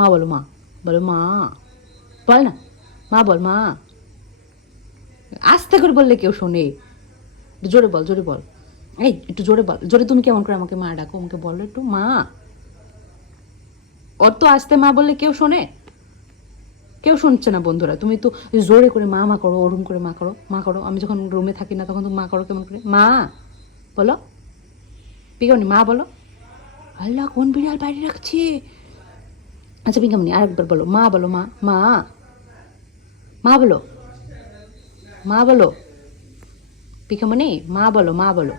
মা বলো মা বলো মা বল না মা বল মা আস্তে করে বললে কেউ শোনে। জোরে বল জোরে বল। এই, একটু জোরে বল। জোরে তুমি কেমন করে আমাকে মা ডাকো, আমাকে বলো একটু মা। ওর তো আসতে মা বললে কেউ শোনে। কেউ শুনছে না বন্ধুরা। তুমি তো জোরে করে মা মা করো, ওরম করে মা করো মা করো। আমি যখন রুমে থাকি না, তখন তুমি মা করো কেমন করে? মা, বলো। পিকামনি মা বলো। আল্লাহ, কোন বিড়াল বাইরে রাখছে? আচ্ছা পিকামনি আরেকবার বলো। মা বলো, মা মা। মা বলো। মা বলো। পিকামনি মা বলো মা বলো।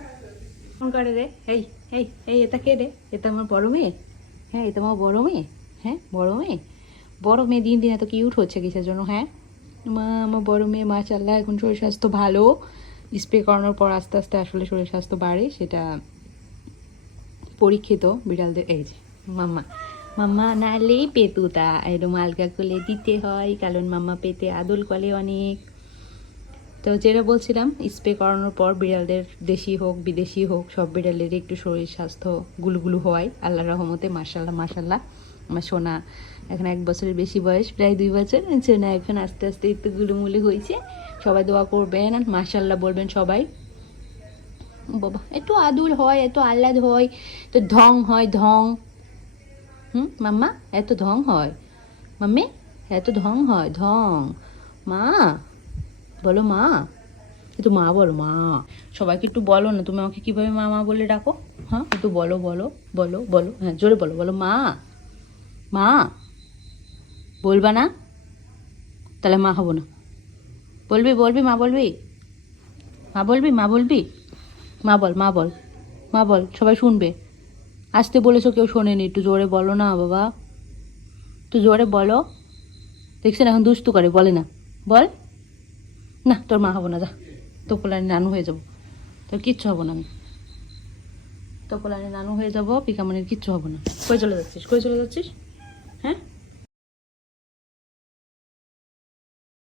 রে। এই এই এই এটা কে রে? এটা আমার বড় মেয়ে? হ্যাঁ এটা আমার বড় মেয়ে। হ্যাঁ বড় মেয়ে। বড় মেয়ে দিন দিন এত কিউট হচ্ছে কিসের জন্য হ্যাঁ? মা, আমার বড় মেয়ে মাশাল্লাহ এখন শরীর স্বাস্থ্য ভালো। স্প্রে করানোর পর আস্তে আস্তে আসলে শরীর স্বাস্থ্য বাড়ে, সেটা পরীক্ষিত বিড়ালদের, এই যে, মাম্মা। মাম্মা নালেই পেতুতা এরম আলগা করলে দিতে হয়, কারণ মাম্মা পেতে আদল কলে অনেক। তো যেটা বলছিলাম, স্প্রে করানোর পর বিড়ালদের দেশি হোক, বিদেশি হোক, সব বিড়ালেরই একটু শরীর স্বাস্থ্য গুলুগুলু হয়। আল্লাহ রহমতে মার্শাল্লাহ মার্শাল্লাহ আমার সোনা এখন এক বছরের বেশি বয়স, প্রায় দুই বছর। সোনা এখন আস্তে আস্তে একটু গুলুমুলি হয়েছে। সবাই দোয়া করবেন আর মার্শাল্লাহ বলবেন সবাই। বাবা, একটু আদুল হয় এত আহ্লাদ হয় তো ঢং হয়, ঢং। হুম, মাম্মা, এত ধং হয়। মাম্মি, এত ধং হয় ধং মা, বলো মা। একটু মা, বলো মা। সবাইকে একটু বলো না, তুমি আমাকে কীভাবে মা মা বলে ডাকো? হ্যাঁ একটু বলো বলো বলো বলো। হ্যাঁ জোরে বলো বলো মা। মা, বলবা না? তাহলে মা হব না। বলবি বলবি, মা বলবি? মা বলবি মা বলবি? মা বল মা বল মা বল, সবাই শুনবে। আসতে বলেছ, কেউ শোনেনি। একটু জোরে বলো না, বাবা। একটু জোরে বলো। দেখছেন, এখন দুষ্টু করে, বলে না। বল। না, তোর মা হব না, যা। তোপলানি নানু হয়ে যাব। তোর কিচ্ছু হব না, আমি। তোপলানি নানু হয়ে যাব, পিকামনির কিচ্ছু হব না। কই চলে যাচ্ছিস? কই চলে যাচ্ছিস?